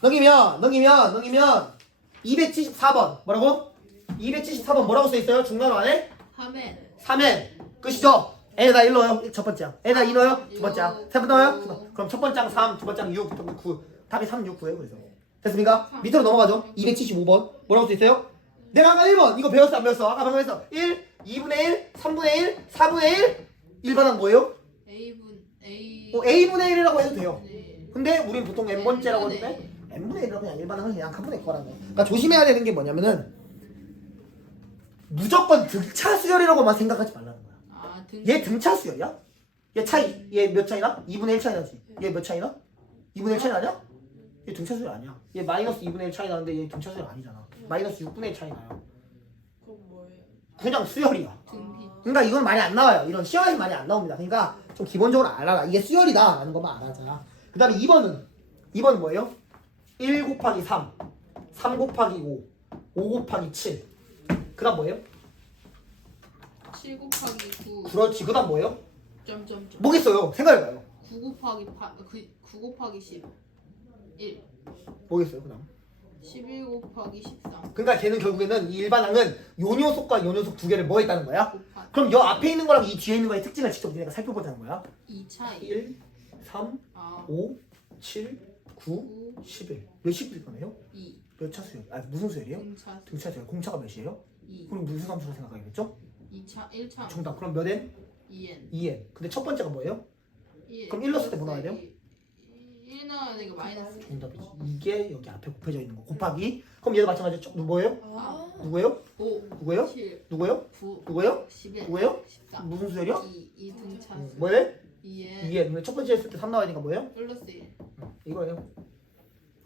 넘기면 넘기면 넘기면 274번 뭐라고? 274번 뭐라고 써 있어요? 중간호 안에? 하멘 3엔 끝이죠? 에다 1 넣어요 첫 번째 에다 2 넣어요 두 번째 세번 넣어요 두 번. 그럼 첫 번째 3, 두 번째 6, 두 번째 9 답이 3, 6, 9예요 그래서 됐습니까? 밑으로 넘어가죠 275번 뭐라고 써 있어요? 내가 아까 1번 이거 배웠어 안 배웠어? 아까 방금 했어 1, 2분의 1, 3분의 1, 4분의 1 1반항 뭐예요? A분 A 뭐 A분의 1이라고 해도 돼요 네. 근데 우린 보통 N번째라고 하는데 N분의 1이라고 그냥 일반항은 그냥 한 분의 거라는 거 그러니까 조심해야 되는 게 뭐냐면은 무조건 등차 수열이라고만 생각하지 말라는 거야 아 등 얘 등차 수열이야? 얘 차이 얘 몇 차이나? 2분의 1 차이 나지 얘 몇 차이나? 2분의 1 차이 나냐? 얘 등차 수열 아니야 얘 마이너스 2분의 1 차이 나는데 얘 등차 수열 아니잖아 마이너스 6분의 1 차이 나요 그럼 뭐예요? 그냥 수열이야 등비 그러니까 이건 많이 안 나와요. 이런 시험이 많이 안 나옵니다. 그러니까 좀 기본적으로 알아라. 이게 수열이다 라는 것만 알아자. 그 다음에 2번은 2번은 뭐예요? 1 곱하기 3 3 곱하기 5 5 곱하기 7 그 다음 뭐예요? 7 곱하기 9 그렇지. 그 다음 뭐예요? 점점점. 뭐겠어요? 생각해봐요. 9 곱하기 8 그, 9 곱하기 10 1 뭐겠어요? 그 다음. 11 곱하기 13 그러니까 걔는 결국에는 이 일반항은 요 녀석과 요 녀석 두 개를 뭐 했다는 거야? 곱하기. 그럼 요 앞에 있는 거랑 이 뒤에 있는 거의 특징을 직접 니네가 살펴보자는 거야. 2 차이. 1 3 아. 5 7 9 9 11 몇십 거네요? 2 몇 차 수열? 아 무슨 수열이에요? 등차 등차 수열 공차가 몇이에요? 2 그럼 무슨 함수로 생각하겠죠? 2차 1차 정답. 그럼 몇 n? 2n 2n. 근데 첫 번째가 뭐예요? 1 그럼 일 넣었을 때뭐 넣어야 돼요? 1 넣어야 되니까 마이너스 정답이지. 이게 여기 앞에 곱해져 있는 거. 곱하기. 그럼 얘도 마찬가지죠. 누구예요? 아, 누구예요? 5 누구예요? 7 누구예요? 9 누구예요? 11 누구예요? 13 무슨 수열이요? 2 2 등차 음, 뭐예요? 2n 2n. 근데 첫 번째 했을 때 3 나와야 되니까 뭐예요? 플러스 1 이거예요.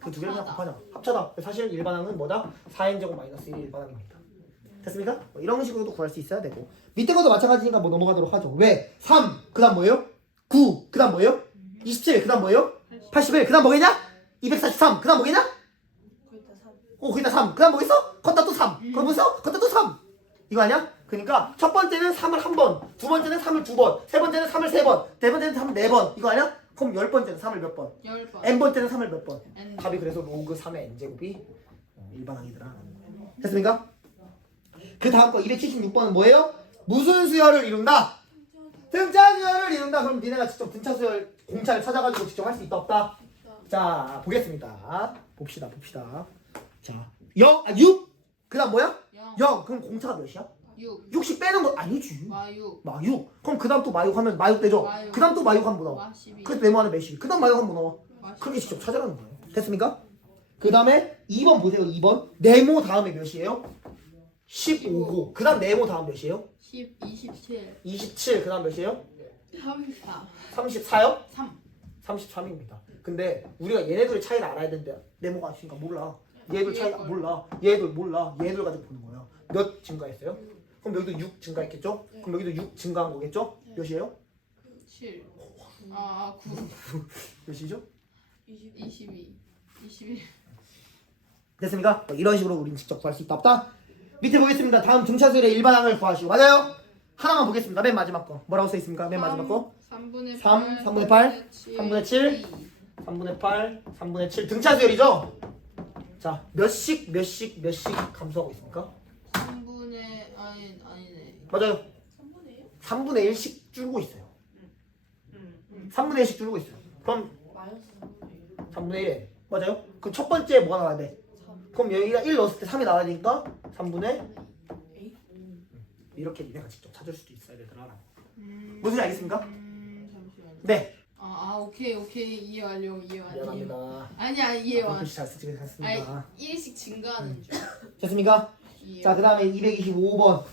그 두 개를 그냥. 곱하자. 합쳐다. 사실 일반항은 뭐다? 4n 제곱 마이너스 1이 일반항입니다. 됐습니까? 뭐 이런 식으로도 구할 수 있어야 되고 밑에 것도 마찬가지니까 뭐 넘어가도록 하죠. 왜? 3. 그 다음 뭐예요? 9. 그 다음 뭐예요? 27. 그 다음 뭐예요? 81. 그 다음 뭐겠냐? 243. 그 다음 뭐겠냐? 거기다 3. 어, 거기다 3. 그 다음 뭐겠어? 걷다 또 3. 그럼 뭐있어 걷다 또 3. 이거 아니야? 그러니까 첫 번째는 3을 한 번, 두 번째는 3을 두 번, 세 번째는 3을 세 번, 네 번째는 3을 네 번. 이거 아니야? 그럼 열 번째는 3을 몇 번? 10번 n 번째는 3을 몇 번? n 답이 그래서 로그 3의 n제곱이 어, 일반항이더라. 됐습니까? 그 다음 거 276번은 뭐예요? 무슨 수열을 이룬다? 등차 수열을 이룬다. 그럼 니네가 직접 등차 수열 공차를 찾아가지고 직접 할 수 있다 없다? 자 보겠습니다. 봅시다 봅시다. 자 0, 아 6? 그 다음 뭐야? 0 0 그럼 공차가 몇이야? 6 60 빼는 거 아니지. 마육 마육. 그럼 그 다음 또 마육 하면 마육 되죠? 마육. 그 다음 또 마육 하면 뭐 나와? 마 12그 네모하는 몇이? 그 다음 마육 하면 뭐 나와? 마 그렇게 직접 찾아가는 거예요. 됐습니까? 그 다음에 2번 보세요. 2번. 네모 다음에 몇이에요? 15고. 그 다음 네모 다음 몇이에요? 10 27 27. 그 다음 몇이에요? 34 34요? 3 33입니다. 근데 우리가 얘네들의 차이를 알아야 되는데 네모가 있으니까 몰라. 얘들 차이 몰라. 얘들 몰라. 얘들 가지고 보는 거야. 몇 증가했어요? 그럼 여기도 6 증가했겠죠? 그럼 여기도 6 증가한 거겠죠? 몇이에요? 7 아, 9 몇이죠? 20. 22 21 됐습니까? 뭐 이런 식으로 우린 직접 구할 수 있다 없다. 밑에 보겠습니다. 다음 등차수열의 일반항을 구하시오. 맞아요? 하나만 보겠습니다. 맨 마지막 거. 뭐라고 써 있습니까? 맨 마지막 거. 3분의 3, 3분의 8, 3분의 7. 3분의 8, 3분의 7 등차수열이죠? 자, 몇씩 몇씩 몇씩 감소하고 있습니까? 3분의 아니 아니네 맞아요. 3분의요? 3분의 1씩 줄고 있어요. 응. 3분의 1씩 줄고 있어요. 그럼 마이너스 3분의요. 3분의 1에 맞아요? 그럼 첫 번째 뭐가 나와야 돼? 3. 그럼 여기가 1 넣었을 때 3이 나와야 되니까 3분의 에이? 이렇게 니네가 직접 찾을 수도 있어야 되더라. 음, 무슨 일 알겠습니까? 음 잠시만요 네. 아, 아 오케이 오케이 이해 완료 이해 완료 미안합니다. 아니 아니 이해 완료 글씨 잘 쓰지 않습니다. 1씩 증가하는 줄 됐습니까? 이해 자, 그 다음에 225번.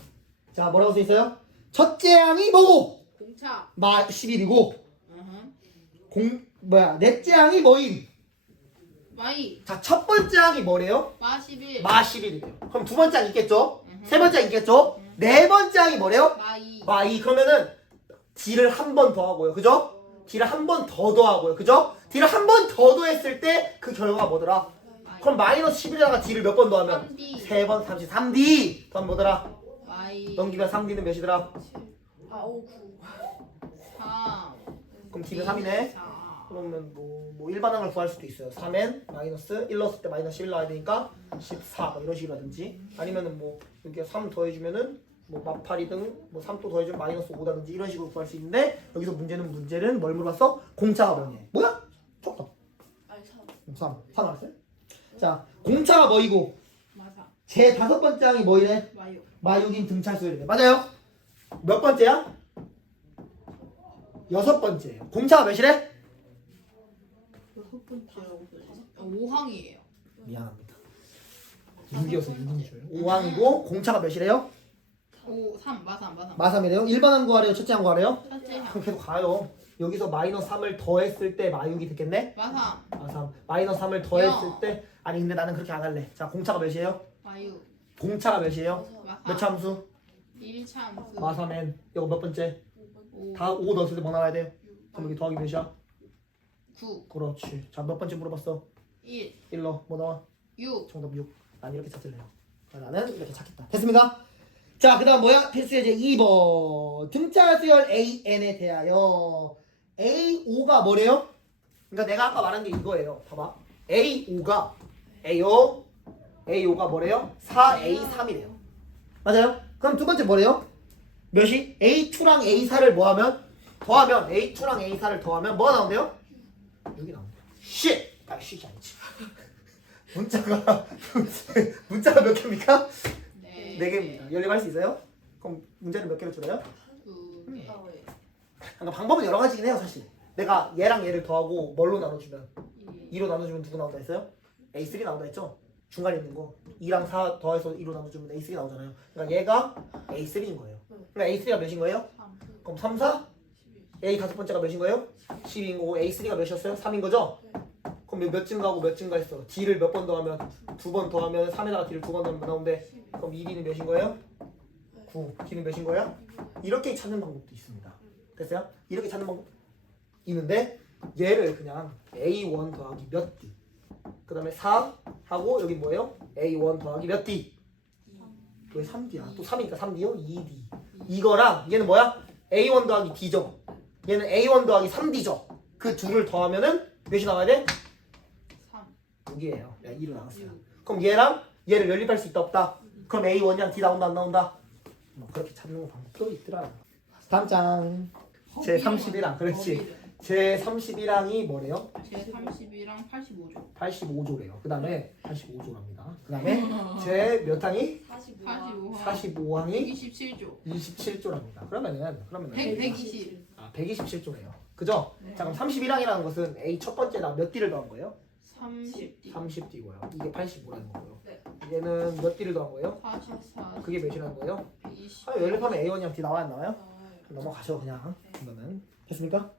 자, 뭐라고 써 있어요? 첫째 항이 뭐고? 공차 마 11이고, 어허. 공, 뭐야, 넷째 항이 뭐임? 마이 자, 첫 번째 항이 뭐래요? 마 11 마 11이래요. 그럼 두 번째 항 있겠죠? 세 번째 항 있겠죠? 네 번째 항이 뭐래요? 마이 마 2. 그러면은 D를 한 번 더 하고요. 그죠? D를 한 번 더 더하고요. 그죠? D를 한 번 더 더했을 때 그 결과가 뭐더라? 그럼 마이너스 11에다가 D를 몇 번 더하면? 3D 세번 33D. 더하면 뭐더라? 마이 넘기면 3D는 몇이더라? 7. 아, 5, 9. 3 그럼 D는 3이네. 4 그러면 뭐, 뭐 일반항을 구할 수도 있어요. 3n 마이너스 1 넣었을 때 마이너스 11 나와야 되니까 14뭐 이런 식이라든지 아니면은 뭐 이렇게 3 더해주면은 뭐 마팔이든 뭐3 또 더해주면 마이너스 5다든지 이런 식으로 구할 수 있는데 여기서 문제는 문제는 뭘 물어봤어? 공차가 뭐니? 뭐야? 촉점 아니 참3 3 나왔어요? 자 공차가 뭐이고 제 다섯 번째 항이 뭐 이래? 마요 마유긴 등차수열이래 맞아요? 몇 번째야? 여섯 번째예요 공차가 몇이래? 여섯 번째라고 써있어 5항이에요 미안합니다 6이어서 6인 줄 5항이고 공차가 몇이래요? 5 3 마삼 마삼 마삼이래요? 1번 항 구하래요? 첫째 항 구하래요? 첫째 항 그럼 계속 가요 여기서 마이너스 3을 더했을 때 마육이 됐겠네? 마삼 마삼 마이너스 3을 더했을 야. 때 아니 근데 나는 그렇게 안 할래 자 공차가 몇이에요? 마유 공차가 몇이에요? 마삼 몇 참수? 1차 함수 마삼엔 이거 몇 번째? 5 다 5 넣었을 때 뭐 나와야 돼요? 그럼 여기 더하기 몇이야? 9 그렇지 자 몇 번째 물어봤어? 1 1 넣어 뭐 나와? 6 정답 6. 난 이렇게 찾을래요. 나는 이렇게 찾겠다. 됐습니까? 자, 그 다음 뭐야? 필수 예제 2번. 등차 수열 AN에 대하여 A5가 뭐래요? 그러니까 내가 아까 말한 게 이거예요. 봐봐. A5가 A5 A5가 뭐래요? 4A3이래요. 맞아요? 그럼 두 번째 뭐래요? 몇이? A2랑 A4를 뭐하면? 더하면 A2랑 A4를 더하면 뭐가 나온대요? 6이 나온대요. 쉿! 아, 쉿이 아니지. 문자가 문자가 몇 개입니까? 네 네 개입니다. 연립할 수 있어요? 그럼 문제는 몇 개로 줄여요? 두개 아왜 그러니까 방법은 여러 가지긴 해요, 사실. 내가 얘랑 얘를 더하고 뭘로 나눠주면 2 2로 나눠주면 누구 나온다 했어요? A3 나온다 했죠? 중간에 있는 거 2랑 4 더해서 2로 나눠주면 A3 나오잖아요. 그러니까 얘가 A3인 거예요. 그러니까 A3가 몇인 거예요? 3 그럼 3, 4? A 다섯 번째가 몇인 거예요? 10인 거고 A3가 몇이었어요? 3인 거죠? 그럼 몇 증가하고 몇 증가했어? D를 몇 번 더하면 두 번 더하면 3에다가 D를 두 번 더하면 뭐 나오는데 그럼 2D는 몇인 거예요? 9. D는 몇인 거예요? 이렇게 찾는 방법도 있습니다. 됐어요? 이렇게 찾는 방법 있는데 얘를 그냥 A1 더하기 몇 D 그 다음에 4 하고 여기 뭐예요? A1 더하기 몇 D 왜 3D야? 또 3이니까 3D요? 2D 이거랑 얘는 뭐야? A1 더하기 D죠 얘는 A1 더하기 3D죠 그 둘을 더하면은 몇이 나와야 돼? 3 6이에요 야 2로 나왔어요 6 그럼 얘랑 얘를 연립할 수 있다 없다? 그럼 A1이랑 D 나온다 안 나온다? 뭐 그렇게 찾는 방법도 있더라 다음 장제 31항 그렇지 제 31항이 뭐래요? 제 31이랑 85조. 85조래요. 그 다음에 85조랍니다. 그 다음에 제 몇 항이? 45 45항. 45항이 27조. 27조랍니다. 그러면은 그러면은 100 120 아 127조래요. 그죠? 자 그럼 31항이라는 것은 A 첫 번째다. 몇 D를 더한 거예요? 30D 30D고요. 이게 85라는 거고요. 네. 얘는 몇 D를 더한 거예요? 44 그게 몇이라는 거예요? 120 아, 연립하면 A1이랑 D 안 나와요? 나와요? 그럼 넘어가죠 그냥. 그러면은. 됐습니까?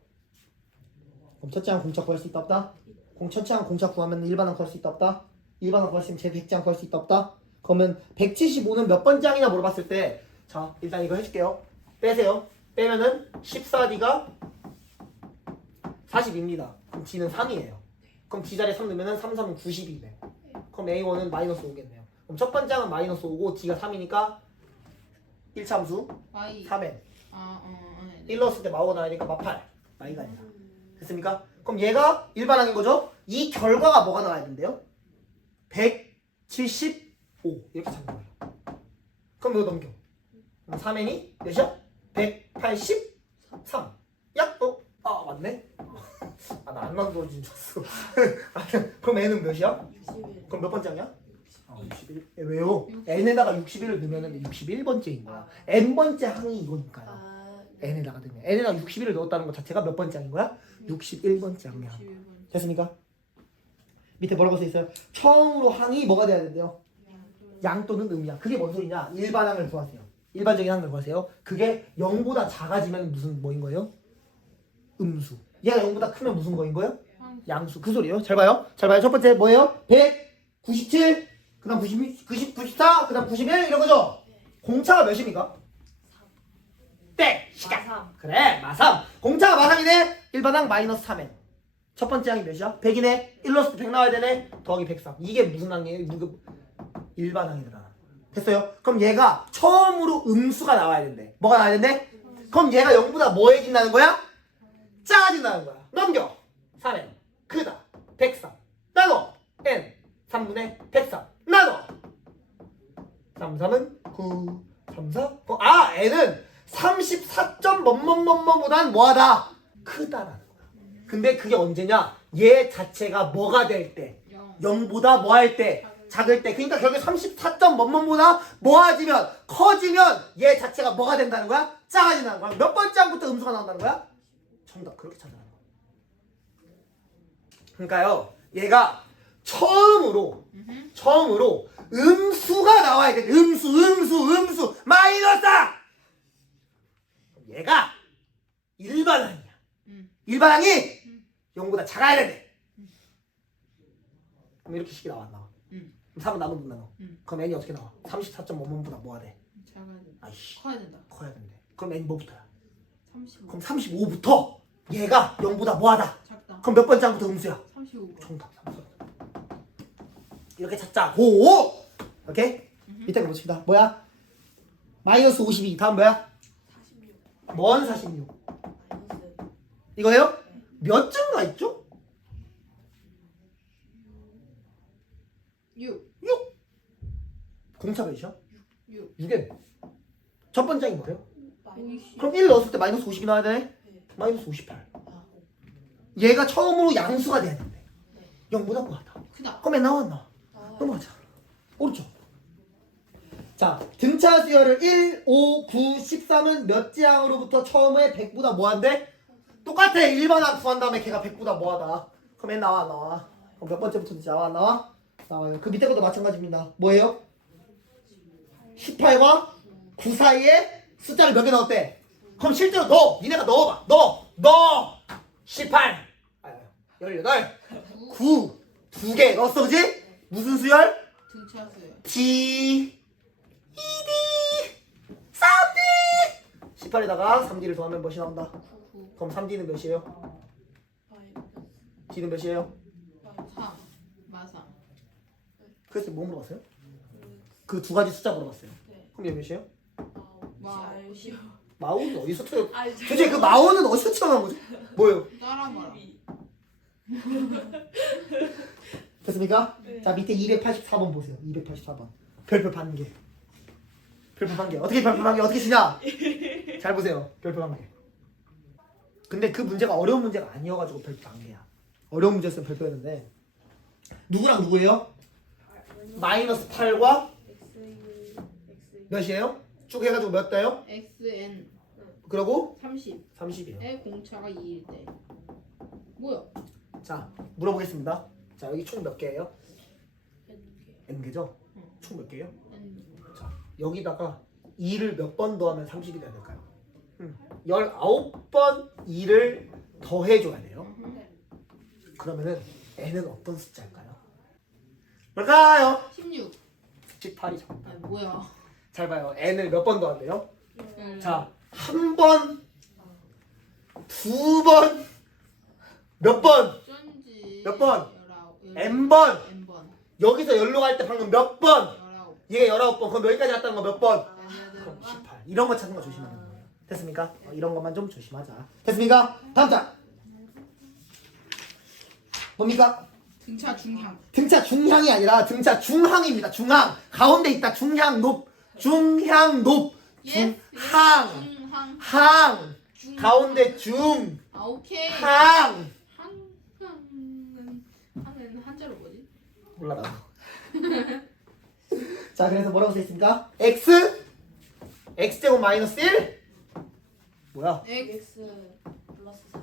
그럼 첫째 항 공차 구할 수 있다 없다? 공 첫째 항 공차 구하면 일반항 구할 수 있다 없다? 일반항 구할 수 있으면 제 백째 항 구할 수 있다 없다? 그러면 175는 몇 번째 항이나 물어봤을 때 자 일단 이거 해줄게요. 빼세요. 빼면은 14D가 40입니다. 그럼 D는 3이에요. 그럼 D 자리에 3 넣으면은 3, 3은 90이네. 그럼 A1은 마이너스 5겠네요. 그럼 첫 번째 항은 마이너스 5고 D가 3이니까 1참수 Y 3엔. 아, 어, 네. 1 넣었을 때 마오가 나와야 되니까 마팔. 마이가 아니라 됐습니까? 그럼 얘가 일반항인 거죠? 이 결과가 뭐가 나와야 된대요? 175 이렇게 찾는 거예요 그럼 이거 넘겨 그럼 3n이 몇이야? 183 야? 어? 아 맞네? 아 나안 나눠진 줄 알았어 아, 그럼 n은 몇이야? 61 그럼 몇 번째 항이야? 아, 61. 예, 왜요? n에다가 61을 넣으면 61번째인 거야 n번째 항이 이거니까요 아 n에다가 넣으면 n에다가 61을 넣었다는 것 자체가 몇 번째 항인 거야? 61번째 항이야 61번 됐습니까? 밑에 뭐라고 써 있어요? 처음으로 항이 뭐가 돼야 된대요? 양 또는 음이야. 그게 뭔 소리냐? 일반항을 구하세요. 일반적인 항을 구하세요. 그게 0보다 작아지면 무슨 뭐인 거예요? 음수. 얘가 0보다 크면 무슨 거인 거예요? 양수. 그 소리예요. 잘 봐요. 잘 봐요. 첫 번째 뭐예요? 197, 그다음 90, 90, 94, 그다음 91 이런 거죠? 공차가 몇입니까? 땡! 시간. 그래 마삼 공차가 마삼이네 일반항 마이너스 3엔 첫 번째 항이 몇이야? 100이네. 1 넣었을 때100 나와야 되네. 더하기 103 이게 무슨 항이에요? 무슨 일반항이더라. 됐어요? 그럼 얘가 처음으로 음수가 나와야 된대. 뭐가 나와야 된대? 그럼 얘가 0보다 뭐 해진다는 거야? 작아진다는 거야. 넘겨. 3n 크다. 103 나눠. n. 3분의 103 나눠. 3, 3은 9 3, 4 9. 아 n은 34점 뭐뭐뭐뭐보단 뭐하다 크다라는 거야 근데 그게 언제냐 얘 자체가 뭐가 될때 영. 0보다 뭐 할 때 작을 때 그러니까 결국에 34점 뭐뭐보다 모아지면 커지면 얘 자체가 뭐가 된다는 거야? 작아진다는 거야 몇 번째 항부터 음수가 나온다는 거야? 정답 그렇게 찾아라 그러니까요 얘가 처음으로. 처음으로 음수가 나와야 돼 음수 음수 음수 마이너스 얘가 일반항이야 음. 일반항이 0보다 작아야 돼 그럼 이렇게 식이 나와 안 나와? 음. 그럼 3은 나누면 나눠? 음. 그럼 n이 어떻게 나와? 34.5문보다 뭐가 돼? 작아야 된다. 아이씨. 커야 된다. 커야 된대. 그럼 n 뭐부터야? 35. 그럼 35부터 얘가 0보다 뭐하다? 작다. 그럼 몇 번째 항부터 음수야? 35. 정답 3번. 이렇게 찾자고! 오케이? 밑에 거 봅시다. 뭐야? 마이너스 52 다음 뭐야? 46 뭔 46 마이너스 이거예요 몇 증가 있죠 6. 6 공차 몇이야 6. 6에 첫 번째이 뭐예요 마이너스 그럼 1 넣었을 때 마이너스 50이 나와야 되네 네. 마이너스 58 아, 얘가 처음으로 양수가 돼야 되는데 0보다 뭐하다. 그럼 애 나와 안 나와 아, 넘어가자. 오른쪽. 자, 등차 수열을 1, 5, 9, 13은 몇 지항으로부터 처음에 100보다 뭐한데? 똑같아. 1번항 구한 다음에 걔가 100보다 뭐하다. 그럼 얘 나와 안 나와. 그럼 몇 번째부터 나와 안 나와? 나와요. 그 밑에 것도 마찬가지입니다. 뭐예요? 18과 9 사이에 숫자를 몇 개 넣었대? 그럼 실제로 넣어. 니네가 넣어봐. 넣어. 넣어. 18. 아, 18. 9. 두 개 넣었어, 그지? 무슨 수열? 등차 수열. D 2D 3D 18에다가 3D를 더하면 몇이 나온다? 9. 그럼 3D는 몇이에요? 마이너스 D는 몇이에요? 마이너스 3. 마상. 그래서 뭐 물어봤어요? 그 두 가지 숫자 물어봤어요 네. 그럼 얘 몇이에요? 아홉 시 마오는 어디서 튀어 아 도대체 그 마오는 어디서 튀어나온 거지? 뭐예요? 따라 말아. 됐습니까? 네. 자 밑에 284번 보세요 284번 별표 반 개 별표 반 개 어떻게 별표 반 개 어떻게 치냐 잘 보세요 별표 반 개 근데 그 문제가 어려운 문제가 아니어가지고 별표 반개야 어려운 문제였으면 별표였는데 누구랑 누구예요? 마이너스 8과 X X 몇이에요? 쭉 해가지고 몇 대요? XN. 그러고 30. 30이에요 의 공차가 2일 때. 뭐야? 자 물어보겠습니다 자 여기 총 몇 개예요? N n개죠? 응. 총몇 개예요? N. 자, 여기다가 2를 몇 번 더하면 30이 돼야 될까요? 음. 19번 2를 더해줘야 돼요. 그러면은 n은 어떤 숫자일까요? 뭘까요? 16. 18이 아, 정답. 뭐야? 잘 봐요. n을 몇 번 더한대요? 음. 자, 한 번, 두 번, 몇 번, 어쩐지. 몇 번? 19. n 번. N번. 여기서 열로 갈 때 방금 몇 번? 19. 얘가 19번. 그럼 여기까지 갔다는 거 몇 번? 그럼 N번. 18. 이런 거 찾는 거 조심하는 거예요. 됐습니까? 어, 이런 것만 좀 조심하자. 됐습니까? 다음 장. 뭡니까? 등차 중향. 등차 중향이 아니라 등차 중항입니다. 중항. 가운데 있다. 중향 높. 중향 높. Yes. 중항. 중항. 항. 중. 가운데 중. 아 오케이. 항. 한. 한은 한은 한자로 뭐지? 몰라 나. 자, 그래서 뭐라고 써 있습니까? x x 제곱 마이너스 1 뭐야? X. 플러스 4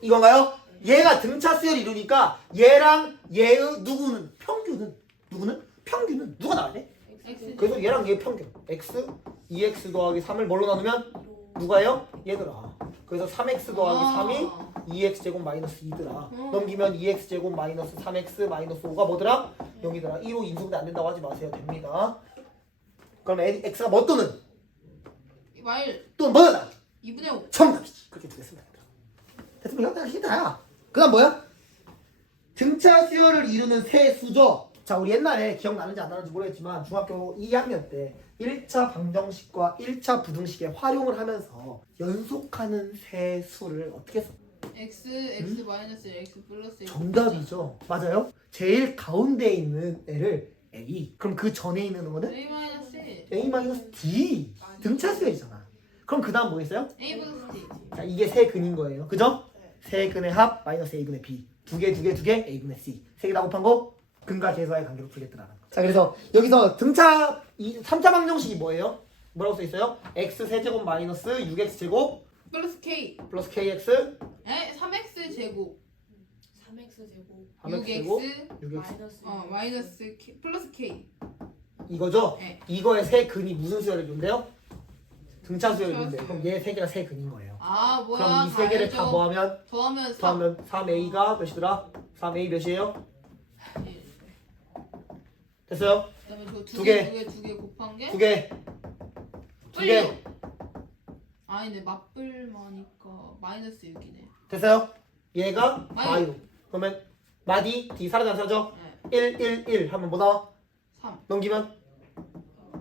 이건가요? 얘가 등차 수열 이루니까 얘랑 얘의 누구는 평균은 누구는 평균은 누가 나와야 돼? X. 그래서 얘랑 얘 평균 x 2x 더하기 3을 뭘로 나누면 누가요? 얘들아. 그래서 3x 더하기 3이 아. 2x 제곱 마이너스 2더라. 음. 넘기면 2x 제곱 마이너스 3x 마이너스 5가 뭐더라? 0이더라. 2로 인수분해 안 된다고 하지 마세요. 됩니다. 그럼 x가 뭐 또는 말또 뭐다? 2분의 5. 정답이지. 그렇게 두겠습니다. 됐습니까? 딱 힌트야. 그 다음 뭐야? 등차 수열을 이루는 세 수죠. 자, 우리 옛날에 기억나는지 안 나는지 모르겠지만 중학교 2학년 때 1차 방정식과 1차 부등식에 활용을 하면서 연속하는 세 수를 어떻게 써? x x 마이너스 x 플러스 x 정답이죠. 맞아요. 제일 가운데에 있는 애를 A. 그럼 그 전에 있는 거는 a 마이너스 A A 마이너스 D. 등차 수열이잖아. 그럼 그 다음 뭐겠어요? a 플러스 d 자, 이게 세 근인 거예요. 그죠? 세 근의 합 마이너스 A분의 B. 두 개, 두 개, 두 개, A분의 C. 세 개 다 곱한 거 근과 계수와의 관계로 풀겠다라는 거. 자, 그래서 여기서 등차 이 3차 방정식이 뭐예요? 뭐라고 써 있어요? x 세제곱 마이너스 6x 제곱 플러스 k 플러스 kx 에 3x 제곱 3x 제곱 3x 제곱 6x 6x 마이너스 어 마이너스 k 플러스 k 이거죠? 네. 이거의 세 근이 무슨 수열을 준대요? 등차 수열을 준대요. 등차 그럼 얘 세 개가 세 근인 거예요. 아 뭐야 그럼 이 세 개를. 다 뭐하면 더하면 3 더하면 3a가 몇이더라? 3a 몇이에요? 됐어요? 그다음에 두 저두 개. 개, 두 개, 두 개 곱한 게 두 개. 두 개. 뿔. 아니네 맞불마니까 마이너스 6이네. 됐어요? 얘가 마유. 마유. 그러면 마디 D 사라져 안 사라져? 네. 1, 1, 1 하면 뭐 나와? 3. 넘기면?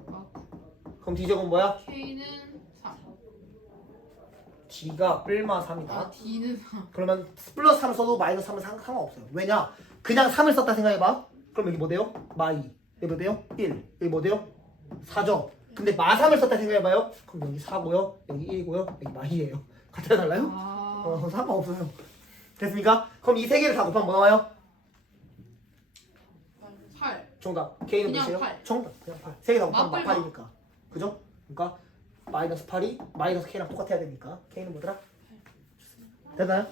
아, 그럼 D 제곱 뭐야? K는 3. D가 뿔마 3이다. 아, D는 3. 그러면 플러스 3을 써도 마이너스 3은 상, 상관없어요. 왜냐? 그냥 3을 썼다 생각해봐. 그럼 여기 뭐 돼요? 마이. 여기 뭐 돼요? 1. 여기 뭐 돼요? 4죠. 근데 마 3을 썼다 생각해봐요. 그럼 여기 4고요. 여기 1고요. 여기 마이예요. 같아요 달라요? 아, 어, 상관없어요. 됐습니까? 그럼 이 세 개를 다 곱하면 뭐 나와요? 8. 정답. K는 그냥 몇이에요? 팔. 정답. 그냥 8. 세개다 곱하면 맞불마. 마팔이니까. 그죠? 그러니까 마이너스 8이 마이너스 K랑 똑같아야 되니까 K는 뭐더라? 됐나요?